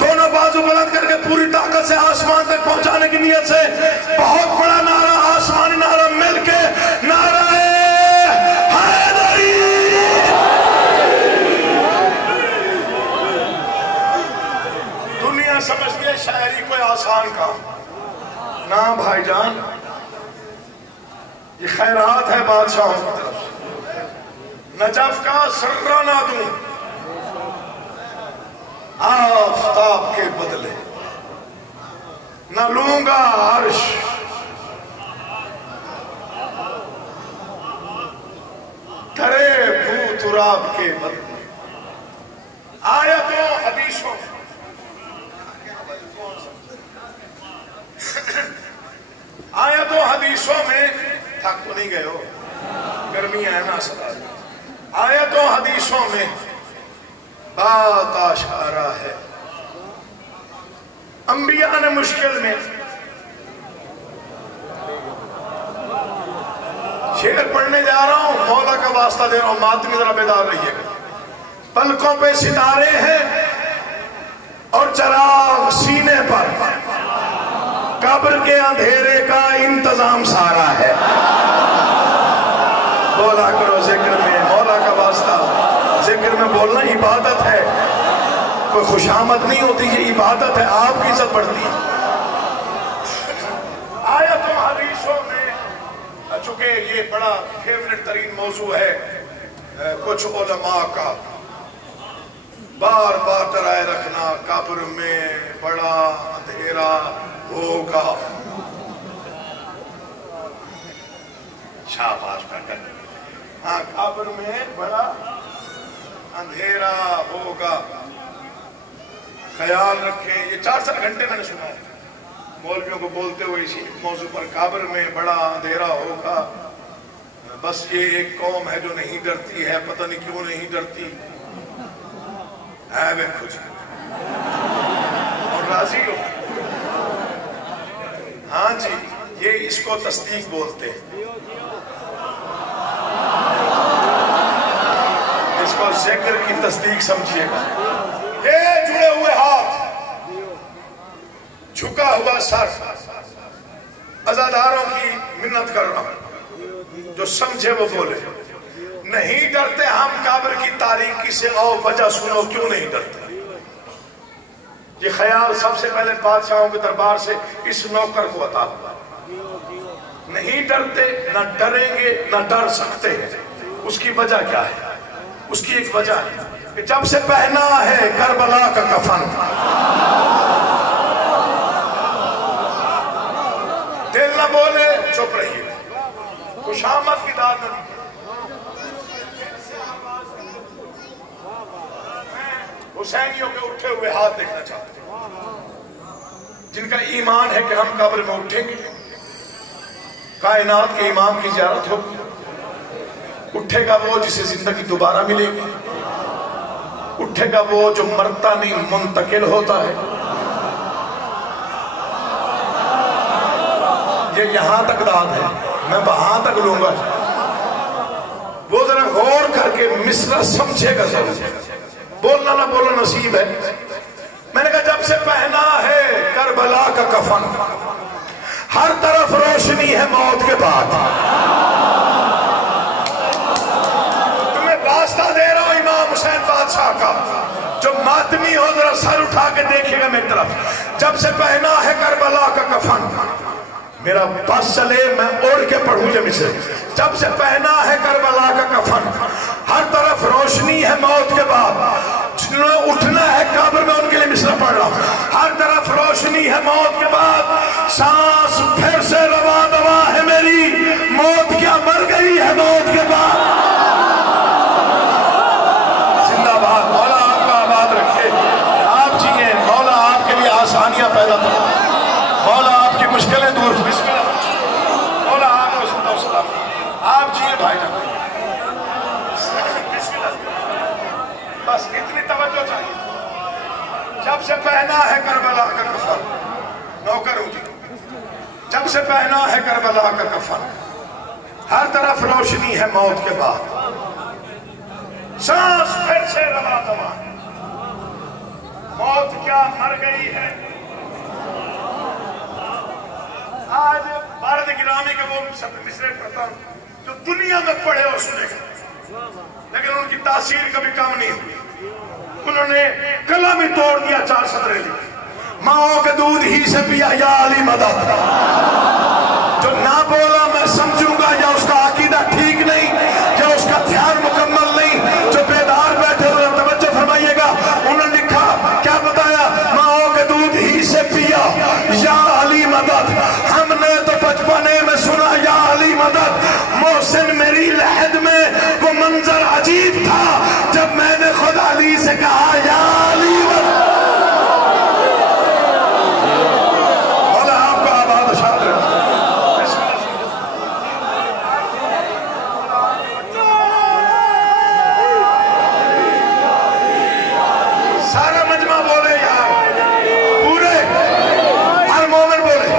دونوں بازو بلند کر کے پوری طاقت سے آسمان تک پہنچانے کی نیت سے بہت بڑا نعرہ, آسمانی نعرہ مل کے نعرہ حیدری. دنیا سمجھتی ہے شاعری کوئی آسان کام نہ بھائی جان, یہ خیرات ہے بادشاہوں کی طرف سے. نجف کا ذرہ نہ دوں آفتاب کے بدلے, نہ لوں گا عرش دھرے بھو تراب کے بدلے آیتوں حدیثوں آیتوں حدیثوں میں تھک تو نہیں گئے ہو گرمی ہے نا سدا آیتوں حدیثوں میں بات آشکارا ہے انبیاء نے مشکل میں شعر پڑھنے جا رہا ہوں مولا کا واسطہ دے رہا ہوں ماتمی ذرا بیدار رہیے گا پلکوں پہ ستارے ہیں اور چراغ سینے پر قبر کے اندھیرے کا انتظام سارا ہے بولا کرو ذکر میں مولا کا واسطہ ذکر میں بولنا عبادت ہے کوئی خوشامد نہیں ہوتی یہ عبادت ہے آپ کی عزت بڑھتی ہے آیتوں حدیثوں میں چونکہ یہ بڑا فیورٹ ترین موضوع ہے کچھ علماء کا بار بار ڈرائے رکھنا قبر میں بڑا اندھیرا ہوگا شاباش بیٹا ہاں قبر میں بڑا اندھیرا ہوگا خیال رکھیں یہ 4 گھنٹے میں نے سنا ہے مولویوں کو بولتے ہوئے اسی موضوع پر قبر میں بڑا اندھیرا ہوگا بس یہ ایک قوم ہے جو نہیں ڈرتی ہے پتہ نہیں کیوں نہیں ڈرتی ہے وہ کچھ اور راضی ہو ہاں جی یہ اس کو تصدیق بولتے ہیں اس کو ذکر کی تصدیق سمجھیے گا یہ جڑے ہوئے ہاتھ جھکا ہوا سر عزاداروں کی منت کر رہا ہوں جو سمجھے وہ بولے نہیں ڈرتے ہم قبر کی تاریکی سے او وجہ سنو کیوں نہیں ڈرتے یہ خیال سب سے پہلے بادشاہوں کے دربار سے اس نوکر کو عطا ہوا نہیں ڈرتے نہ ڈریں گے نہ ڈر سکتے ہیں اس کی وجہ کیا ہے اس کی ایک وجہ ہے کہ جب سے پہنا ہے کربلا کا کفن دل نہ بولے چپ رہیے خوشامد کی داد نہ حسینیوں کے اٹھے ہوئے ہاتھ دیکھنا چاہتے ہیں جن کا ایمان ہے کہ ہم قبر میں اٹھیں گے کائنات کے امام کی زیارت ہوگی اٹھے گا وہ جسے زندگی دوبارہ ملے گی اٹھے گا وہ جو مرتا نہیں منتقل ہوتا ہے یہ یہاں تک داد ہے میں وہاں تک لوں گا وہ ذرا غور کر کے مصرع سمجھے گا ضرور بولنا نہ بولنا نصیب ہے میں نے کہا جب سے پہنا ہے کربلا کا کفن ہر طرف روشنی ہے موت کے بعد تمہیں واسطہ دے رہا ہوں امام حسین بادشاہ کا جو ماتمی ہو ذرا سر اٹھا کے دیکھے گا میری طرف جب سے پہنا ہے کربلا کا کفن میرا بس چلے میں اوڑھ کے پڑھوں جب اسے جب سے پہنا ہے کربلا کا کفن ہر طرف روشنی ہے موت کے بعد جنہوں اٹھنا ہے قبر میں ان کے لیے مصرع پڑھ رہا ہوں ہر طرف روشنی ہے موت کے بعد سانس پھر سے رواں دواں ہے میری موت کیا مر گئی ہے موت کے بعد زندہ باد مولا آپ کا آباد رکھے آپ جیئے مولا آپ کے لیے آسانیاں پیدا کریں مولا آپ کی مشکلیں دور مولا آپ جیئے بھائی جان بس اتنی توجہ چاہیے جب سے پہنا ہے کربلا کا کفن نوکر ہوں جی جب سے پہنا ہے کربلا کا کفن ہر طرف روشنی ہے موت کے بعد سانس پھر سے رواں دواں موت کیا مر گئی ہے آج بھارت گرامی کے وہ مصرع پڑھتا ہوں جو دنیا میں پڑھے اور سنے لیکن ان کی تاثیر کبھی کم نہیں ہوئی انہوں نے قلم ہی توڑ دیا 4 سطریں لکھی ماں کے دودھ ہی سے پیا یا علی مدد جو نہ بولا میں سمجھوں گا یا اس کا عقیدہ ٹھیک نہیں یا اس کا دھیان مکمل نہیں جو بیدار بیٹھے ہوئے توجہ فرمائیے گا انہوں نے لکھا کیا بتایا ماں کے دودھ ہی سے پیا یا علی سے کہا یا علی مولا آپ کا آباد شاد رہے. سارا مجمع بولے یار, پورے ہر مومن بولے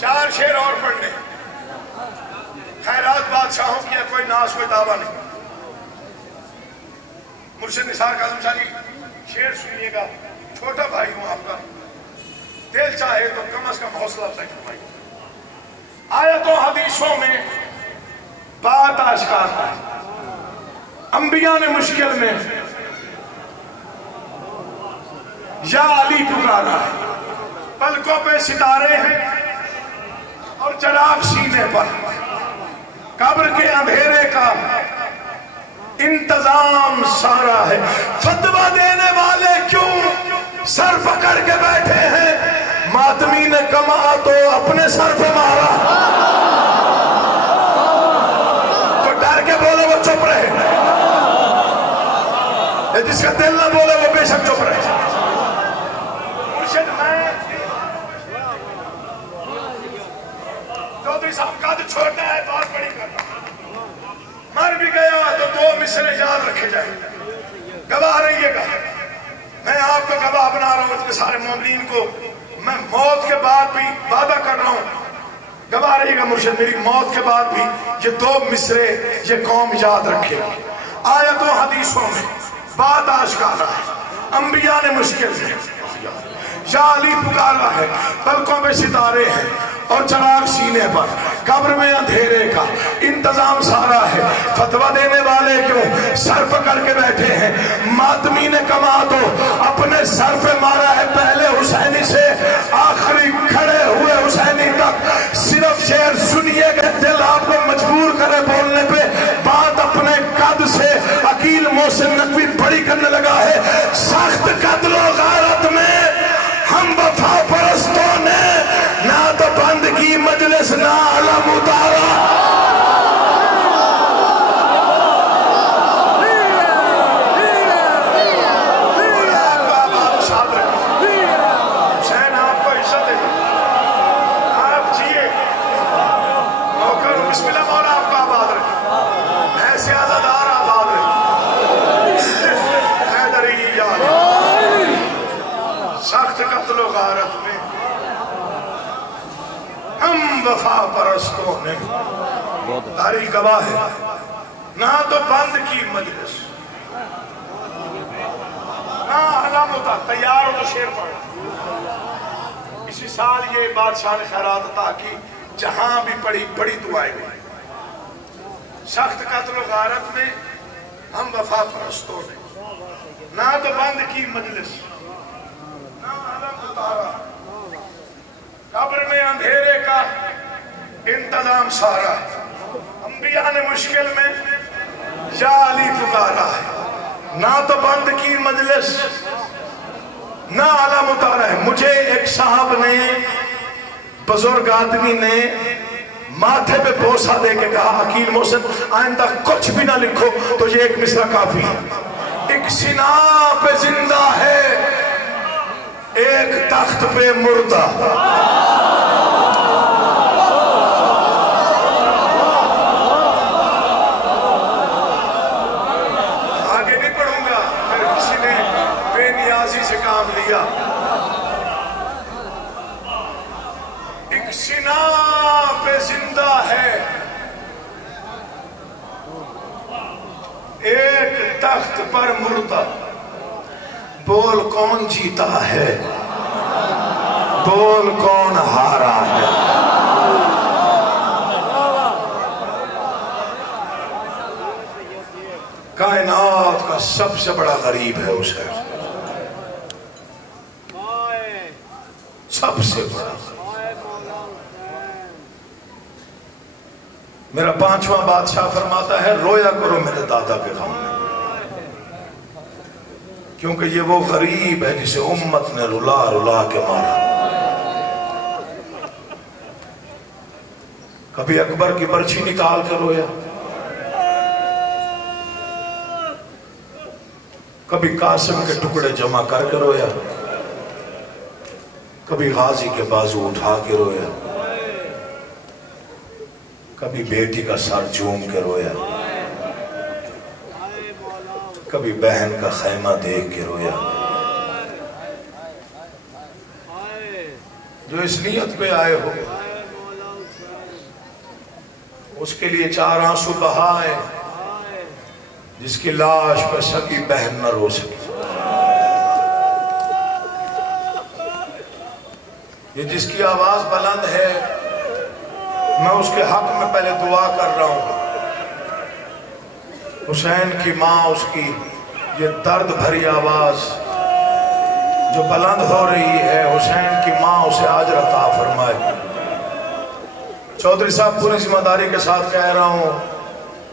چار شعر اور پڑھنے. خیرات بادشاہوں کی کوئی ناز کوئی دعویٰ نہیں. مرشد نثار کاظم شاہ جی شعر سنیے گا, چھوٹا بھائی ہوں آپ کا, دل چاہے تو کم از کم حوصلہ افزائی فرمائیے. آیتوں حدیثوں میں بات آشکار ہے. انبیاء نے مشکل میں یا علی پکارا ہے. پلکوں پہ ستارے ہیں اور چراغ سینے پر. قبر کے اندھیرے کا انتظام سارا ہے. فتویٰ دینے والے کیوں سر پکڑ کے بیٹھے ہیں؟ ماتمی نے کما تو اپنے سر پہ مارا. تو ڈر کے بولے وہ چپ رہے, جس کا دل نہ بولے وہ بے شک چپ رہے. مرشد میں چودھری صاحب کا تو چھوٹا ہے, بات بڑی کرنا. مر بھی گیا تو دو مصرے یاد رکھے جائیں. گواہ رہیے گا, میں آپ کو گواہ بنا رہا ہوں اتنے سارے مومنین کو. میں موت کے بعد بھی وعدہ کر رہا ہوں, گواہ رہیے گا مرشد, میری موت کے بعد بھی یہ دو مصرے یہ قوم یاد رکھے گی. آیتوں حدیثوں میں بات آشکار ہے. انبیاء نے مشکل سے یا علی پکارا ہے. پلکوں پہ ستارے ہیں اور چراغ سینے پر. قبر میں اندھیرے کا انتظام سارا ہے. فتویٰ دینے والے کیوں سر پکڑ کے بیٹھے ہیں؟ ماتمی نے کما تو اپنے سر پہ مارا ہے. پہلے حسینی سے آخری کھڑے ہوئے حسینی تک صرف شعر سنیے گا, دل آپ کو مجبور کرے بولنے پہ. بات اپنے قد سے عقیل محسن نقوی بڑی کرنے لگا ہے. سخت قتل و غارت میں ہم وفا پرستوں نے نہ تو بند کی مجلس نہ علم اتارا. حسین آپ کو عزت ہے, آپ جیے نوکر. بسم اللہ مولا آپ کا آباد رکھے, ایسے عزادار آباد رکھے. حیدری یاد سخت قتل و غارت میں ہم وفا پرستوں نے. تاریخ گواہ ہے, نہ تو بند کی مجلس نہ علم ہوتا. تیار ہو تو شعر پڑھ. اسی سال یہ بادشاہ نے خیرات عطا کی, جہاں بھی پڑھی بڑی دعائیں ہوئی. سخت قتل و غارت میں ہم وفا پرستوں نے نہ تو بند کی مجلس نہ علم اتارا. قبر میں اندھیرے کا انتظام سارا ہے. انبیاء نے مشکل میں یا علی پکارا ہے. نہ تو بند کی مجلس نہ علم اتارا ہے. مجھے ایک صاحب نے, بزرگ آدمی نے ماتھے پہ بوسہ دے کے کہا, عقیل محسن آئندہ کچھ بھی نہ لکھو تو یہ ایک مصرع کافی ہے. ایک سینہ پہ زندہ ہے, ایک تخت پہ مردہ. آگے نہیں پڑھوں گا, پھر کسی نے بے نیازی سے کام لیا. ایک سینہ پہ زندہ ہے, ایک تخت پر مردہ. بول کون جیتا ہے, بول کون ہارا ہے. کائنات کا سب سے بڑا غریب ہے حسین, سب سے بڑا. میرا پانچواں بادشاہ فرماتا ہے, رویا کرو میرے دادا کے غم میں. کیونکہ یہ وہ غریب ہے جسے امت نے رلا رلا کے مارا. کبھی اکبر کی برچھی نکال کر رویا، کبھی قاسم کے ٹکڑے جمع کر کے رویا، کبھی غازی کے بازو اٹھا کے رویا، کبھی بیٹی کا سر چوم کے رویا، کبھی بہن کا خیمہ دیکھ کے رویا. جو اس نیت پہ آئے ہو اس کے لیے 4 آنسو بہائے جس کی لاش پہ سکی بہن نہ رو سکی. یہ جس کی آواز بلند ہے میں اس کے حق میں پہلے دعا کر رہا ہوں. حسین کی ماں، اس کی یہ درد بھری آواز جو بلند ہو رہی ہے، حسین کی ماں اسے اجر عطا فرمائے. چودھری صاحب پوری ذمہ داری کے ساتھ کہہ رہا ہوں،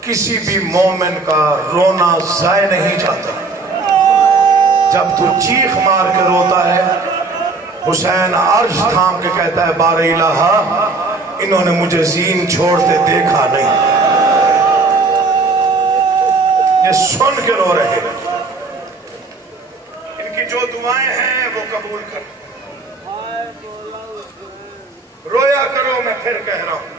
کسی بھی مومن کا رونا ضائع نہیں جاتا. جب تو چیخ مار کے روتا ہے، حسین عرش تھام کے کہتا ہے بار الہ انہوں نے مجھے زین چھوڑتے دیکھا نہیں. یہ سن کے رو رہے ہیں. ان کی جو دعائیں ہیں وہ قبول کر. رویا کرو، میں پھر کہہ رہا ہوں.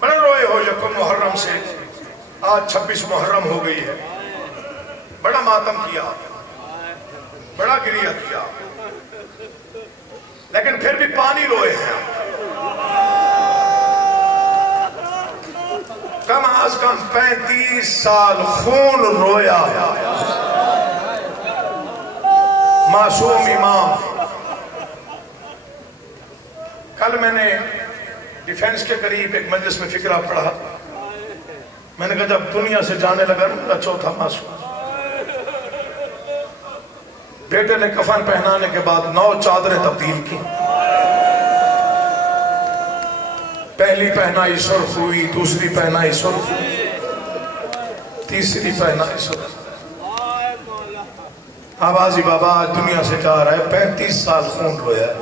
بڑے روئے ہو یکم محرم سے، آج 26 محرم ہو گئی ہے. بڑا ماتم کیا، بڑا گریہ کیا، لیکن پھر بھی پانی روئے ہیں. کم از کم 35 سال خون رویا. معصوم امام. کل میں نے ڈیفینس کے قریب ایک مجلس میں فکرہ پڑھا. میں نے کہا جب دنیا سے جانے لگا میرا چوتھا معصوم. بیٹے نے کفن پہنانے کے بعد 9 چادریں تبدیل کی. پہلی پہنائی سرخ ہوئی، دوسری پہنائی سرخ ہوئی، تیسری پہنائی سرخ. آبازی بابا آج دنیا سے جا رہا ہے، 35 سال خون رویا ہے.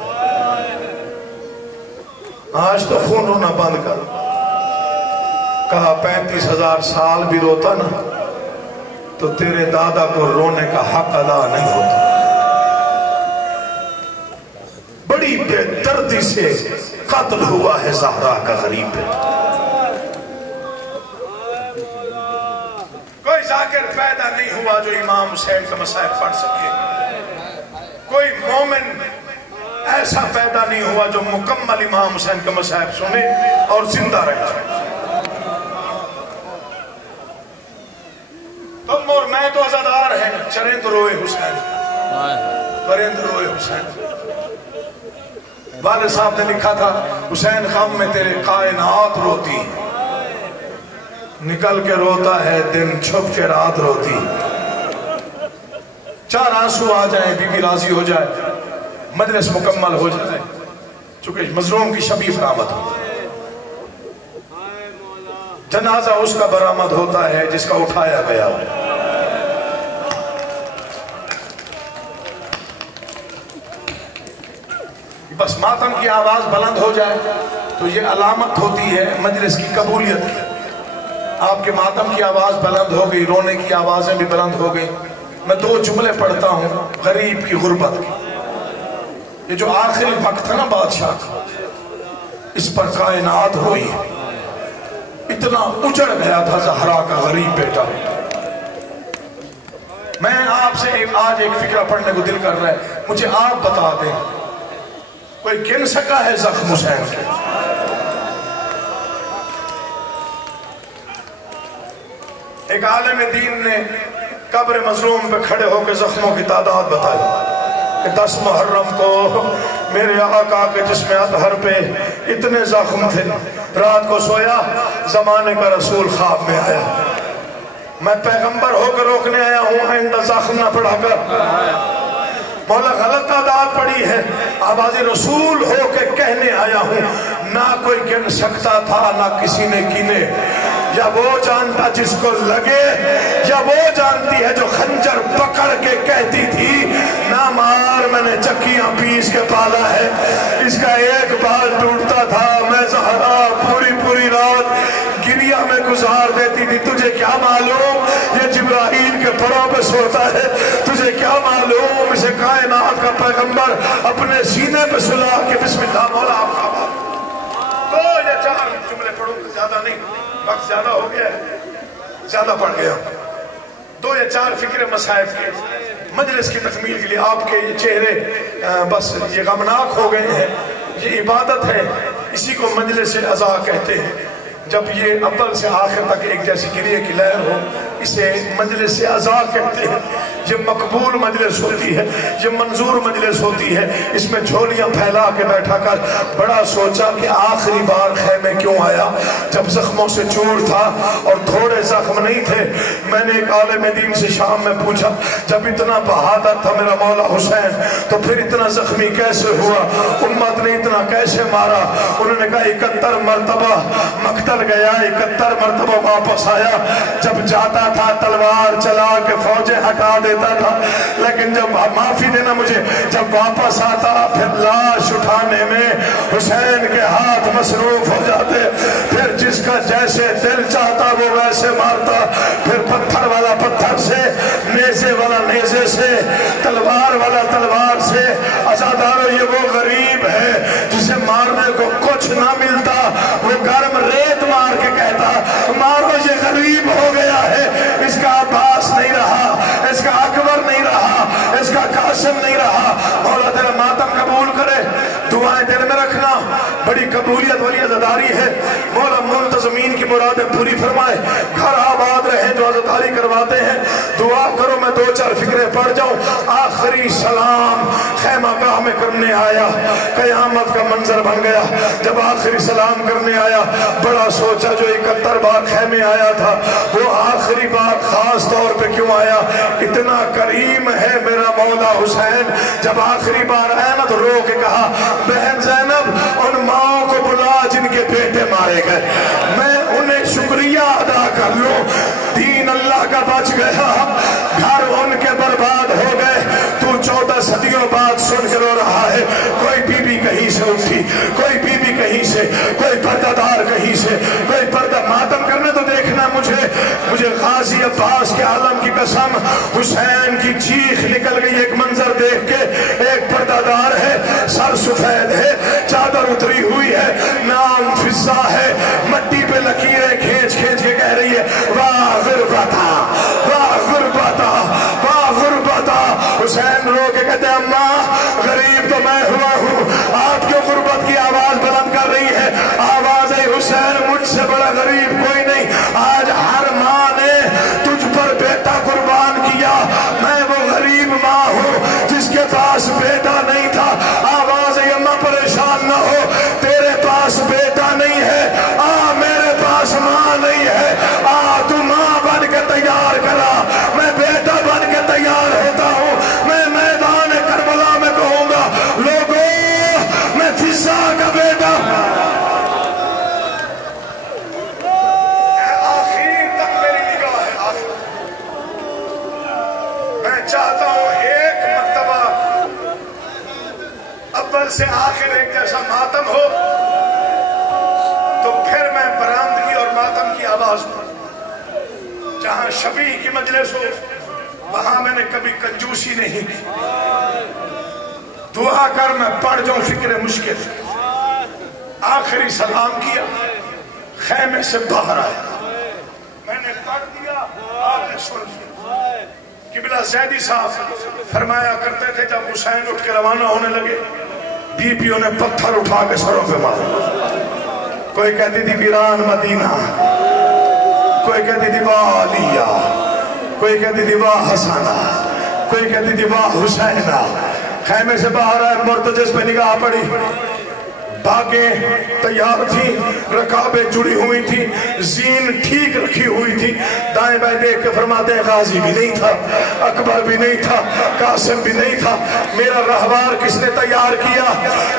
آج تو خون رونا بند کر. کہا 35,000 سال بھی روتا نا تو تیرے دادا کو رونے کا حق ادا نہیں ہوتا. بڑی بے دردی سے قتل ہوا ہے زہرا کا غریب بیٹا. کوئی ذاکر پیدا نہیں ہوا جو امام حسین کا مصائب پڑھ سکے. کوئی مومن ایسا پیدا نہیں ہوا جو مکمل امام حسین کا مصائب سنے اور زندہ رہ جائے. تم اور میں تو عزادار ہیں. چرند روئے حسین، پرند روئے حسین. والد صاحب نے لکھا تھا حسین غم میں تیرے کائنات روتی، نکل کے روتا ہے دن، چھپ کے رات روتی. 4 آنسو آ جائیں، بی بی راضی ہو جائے، مجلس مکمل ہو جائے، چونکہ مظلوم کی شبیہ برآمد ہو. جنازہ اس کا برآمد ہوتا ہے جس کا اٹھایا گیا. بس ماتم کی آواز بلند ہو جائے تو یہ علامت ہوتی ہے مجلس کی قبولیت کی. آپ کے ماتم کی آواز بلند ہو گئی، رونے کی آوازیں بھی بلند ہو گئی. میں 2 جملے پڑھتا ہوں غریب کی غربت کی. یہ جو آخری وقت تھا نا بادشاہ کا، اس پر کائنات ہوئی. اتنا اجڑ گیا تھا زہرا کا غریب بیٹا. میں آپ سے آج ایک فکرہ پڑھنے کو دل کر رہا ہے. مجھے آپ بتا دیں کوئی گن سکا ہے زخم حسین کے؟ ایک عالم دین نے قبر مظلوم پہ کھڑے ہو کے زخموں کی تعداد بتائی کہ 10 محرم کو میرے آقا کے جسم اطہر پہ اتنے زخم تھے. رات کو سویا، زمانے کا رسول خواب میں آیا. میں پیغمبر ہو کر روکنے آیا ہوں، آئندہ زخم نہ پڑھا کر. مولا غلط تعداد پڑی ہے. آبازی رسول ہو کے کہنے آیا ہوں، نہ کوئی گن سکتا تھا نہ کسی نے گنے. یا وہ جانتا جس کو لگے، یا وہ جانتی ہے جو خنجر پکڑ کے کہتی تھی نہ مار، میں نے چکیاں پیس کے پالا ہے، اس کا ایک بال ٹوٹتا تھا میں زہرا پوری رات گریا میں گزار دیتی تھی، تجھے کیا معلوم یہ جبرائیل کے پروں پہ سوتا ہے، تجھے کیا معلوم اسے کائنات کا پیغمبر اپنے سینے پہ سلا کے بسم اللہ مولا آپ کا بات۔ 2 یا 4 جملے پڑھوں گا، زیادہ نہیں، وقت زیادہ ہو گیا ہے، زیادہ پڑھ گیا، 2 یا 4 فکر مصائب کے مجلس کی تکمیل کے لیے۔ آپ کے یہ چہرے بس یہ غمناک ہو گئے ہیں، یہ عبادت ہے، اسی کو مجلس عزا کہتے ہیں، جب یہ اول سے آخر تک ایک جیسی گریہ کی لہر ہو اسے مجلس عزا کہتے ہیں۔ یہ مقبول مجلس ہوتی ہے، یہ منظور مجلس ہوتی ہے، اس میں جھولیاں پھیلا کے بیٹھا کر بڑا سوچا کہ آخری بار خیمے کیوں آیا، جب زخموں سے چور تھا اور تھوڑے زخم نہیں تھے۔ میں نے ایک عالم دین سے شام میں پوچھا جب اتنا بہادر تھا میرا مولا حسین تو پھر اتنا زخمی کیسے ہوا، امت نے اتنا کیسے مارا؟ انہوں نے کہا 71 مرتبہ مقتل گیا، 71 مرتبہ واپس آیا، جب جاتا تھا تلوار چلا کے فوجیں ہٹا دیتا تھا، لیکن جب معافی دینا مجھے، جب واپس آتا پھر لاش اٹھانے میں حسین کے ہاتھ مصروف ہو جاتے، پھر جس کا جیسے دل چاہتا وہ ویسے مارتا، پھر پتھر والا پتھر سے، نیزے والا نیزے سے، تلوار والا تلوار سے۔ عزادارو یہ وہ غریب ہے جسے مارنے کو کچھ نہ ملتا، وہ گرم ریت مار کے کہتا مارو یہ غریب ہو گیا ہے، اس کا عباس نہیں رہا، اس کا اکبر نہیں رہا، اس کا قاسم نہیں رہا۔ مولا تیرا ماتم قبول کرے، دعائیں دل میں رکھنا، بڑی قبولیت والی عزاداری ہے۔ مولا منتظمین کی مرادیں پوری فرمائے، گھر آباد رہیں جو عزاداری کرواتے ہیں، دعا کرو میں 2-4 فکریں پڑھ جاؤں۔ آخری سلام خیمہ گاہ میں کرنے آیا، قیامت کا منظر بن گیا، جب آخری سلام کرنے آیا بڑا سوچا جو 71 بار خیمے آیا تھا وہ آخری بار خاص طور پہ کیوں آیا؟ اتنا کریم ہے میرا مولا حسین، جب آخری بار آیا نا تو رو کے کہا بہن زینب ان ماؤں کو بلا جن کے بیٹے مارے گئے، میں انہیں شکریہ ادا کر لوں، دین اللہ کا بچ گیا، گھر ان کے برباد ہو گئے، تو 14 صدیوں بعد سن کے رو رہا ہے۔ کوئی بی بی کہیں سے اٹھی، کوئی بی بی کہیں سے، کوئی پردہ دار کہیں سے، کوئی پردہ ماتم کرنے تو دیکھنا مجھے غازی عباس کے عالم کی قسم حسین کی چیخ نکل گئی ایک منظر دیکھ کے۔ ایک پردہ دار ہے، سر سفید ہے، چادر اتری ہوئی ہے، نام فضہ ہے، مٹی پہ لکیریں کھینچ کے کہہ رہی ہے واہ غربتا واہ غربتا واہ غربتا۔ حسین رو کے کہتے ہیں اماں غریب تو میں ہوا ہوں، آپ کیوں غربت کی آواز بلند کر رہی ہے؟ آواز ہے حسین مجھ سے بڑا غریب کوئی نہیں، آج ہر ماں نے تجھ پر بیٹا قربان کیا، میں وہ غریب ماں ہوں جس کے پاس بیٹا نہیں تھا۔ آواز ہے اماں پریشان نہ ہو، تیرے پاس بیٹا نہیں ہے، میرے پاس ماں نہیں ہے، تو ماں بن کے تیار کرا، میں بیٹا بن کے تیار ہوتا ہوں، میں میدان کربلا میں کہوں گا لوگوں میں فضہ کا بیٹا۔ آخر تک میری نگاہ ہے، میں چاہتا ہوں ایک مرتبہ اول سے آخر ایک جیسا ماتم ہو تو پھر میں برآمدگی اور ماتم کی آواز دوں۔ جہاں شبیہ کی مجلس ہو وہاں میں نے کبھی کنجوسی نہیں کی، دعا کر میں پڑھ جاؤں فکر مشکل۔ آخری سلام کیا، خیمے سے باہر آیا، میں نے پڑھ دیا، آپ نے سن لیا۔ قبلہ زیدی صاحب فرمایا کرتے تھے جب حسین اٹھ کے روانہ ہونے لگے بیویوں نے پتھر اٹھا کے سروں پہ مارا، کوئی کہتی تھی ویران مدینہ، کوئی کہتی تھی واہ علیہ، کوئی کہتی تھی واہ حسنہ، کوئی کہتی تھی واہ حسینہ۔ خیمے سے باہر آئے، مرتجس پہ نگاہ پڑی، باغیں تیار تھی، رکابیں جڑی ہوئی تھی، زین ٹھیک رکھی ہوئی تھی. دائیں بائیں دیکھ کے فرماتے ہیں غازی بھی نہیں تھا، اکبر بھی نہیں تھا، قاسم بھی نہیں تھا، میرا رہبار کس نے تیار کیا؟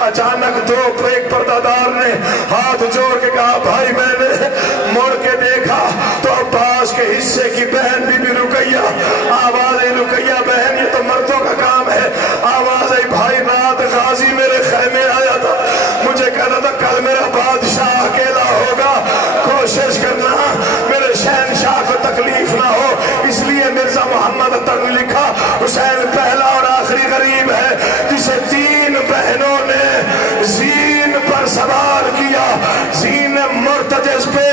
اچانک ایک پردادار نے ہاتھ جوڑ کے کہا بھائی میں نے مڑ کے دیکھا تو عباس کے حصے کی بہن بی رقیہ. آواز آئی رقیہ بہن یہ تو مردوں کا کام ہے. آواز آئی بھائی رات غازی میرے خیمے آیا تھا، مجھے کہتا تھا کل میرا بادشاہ اکیلا ہوگا، کوشش کرنا میرے شہنشاہ کو تکلیف نہ ہو. اس لیے مرزا محمد عطر نے لکھا حسین پہلا اور آخری غریب ہے جسے 3 بہنوں نے زین پر سوار کیا. زین مرتجز پہ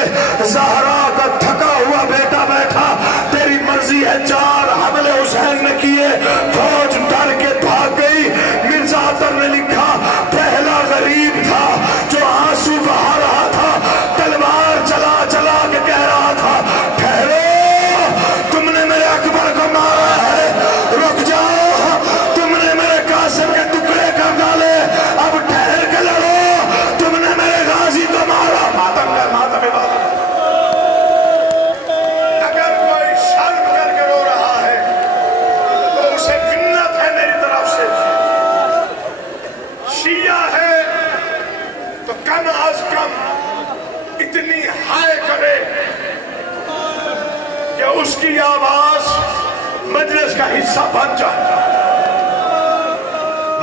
زہرا کا تھکا ہوا بیٹا بیٹھا، تیری مرضی ہے 4 حملے حسین نے کیے، فوج ڈر کے بھاگ گئی. مرزا عطر نے لکھا پہلا غریب تھا جو آنسو بہا رہا تھا، تلوار چلا چلا کے کہہ رہا تھا ٹھہرو تم نے میرے اکبر کو مارا ہے، رک جاؤ تم نے میرے قاسم کے ٹکڑے کر ڈالے، اب ٹھہر کے لڑو تم نے میرے غازی کو مارا. ماتم کر ماتم عبادت. اگر کوئی شرم کر کے رو رہا ہے تو اسے منت ہے میری طرف سے. شیعہ ہے تو کم از کم اتنی ہائے کرے کہ اس کی آواز مجلس کا حصہ بن جائے.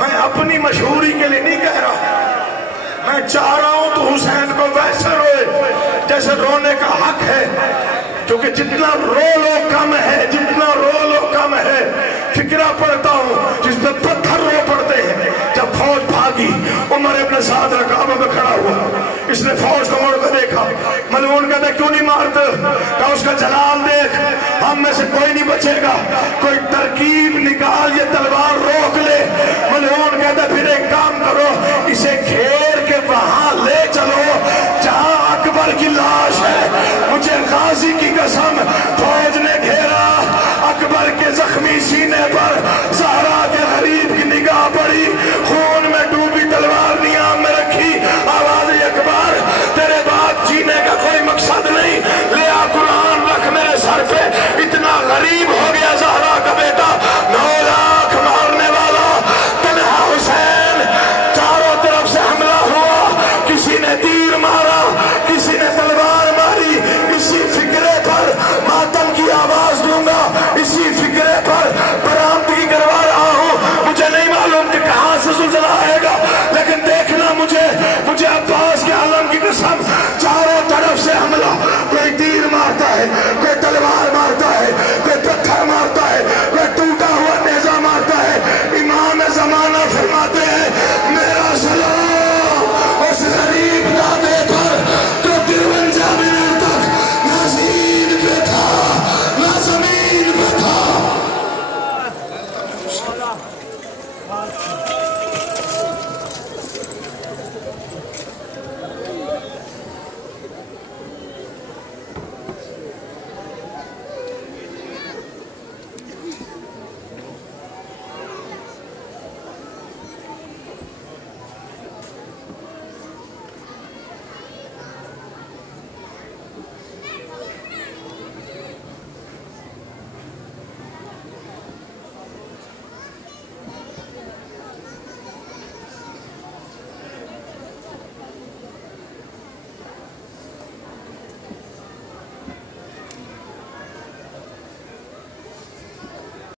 میں اپنی مشہوری کے لیے نہیں کہہ رہا، میں چاہ رہا ہوں تو حسین کو ویسے روئے جیسے رونے کا حق ہے، کیونکہ جتنا رو لو کم ہے، جتنا رو لو کم ہے. فکرہ پڑھتا ہوں جس میں پتھر رو پڑتے ہیں. جب فوج بھاگی عمر ابن سعد رکابوں میں کھڑا ہوا، اس نے فوج کو مڑ کر دیکھا. ملعون کہتا کیوں نہیں مارتے؟ کہا اس کا جلال دیکھ، ہم میں سے کوئی نہیں بچے گا، کوئی ترکیب نکال یہ تلوار روک لے. ملعون کہتا پھر ایک کام کرو اسے گھیر کے وہاں لے چلو جہاں اکبر کی لاش ہے. مجھے غازی کی قسم فوج نے گھیرا، اکبر کے زخمی سینے پر زہرا کے غریب کی نگاہ پڑی،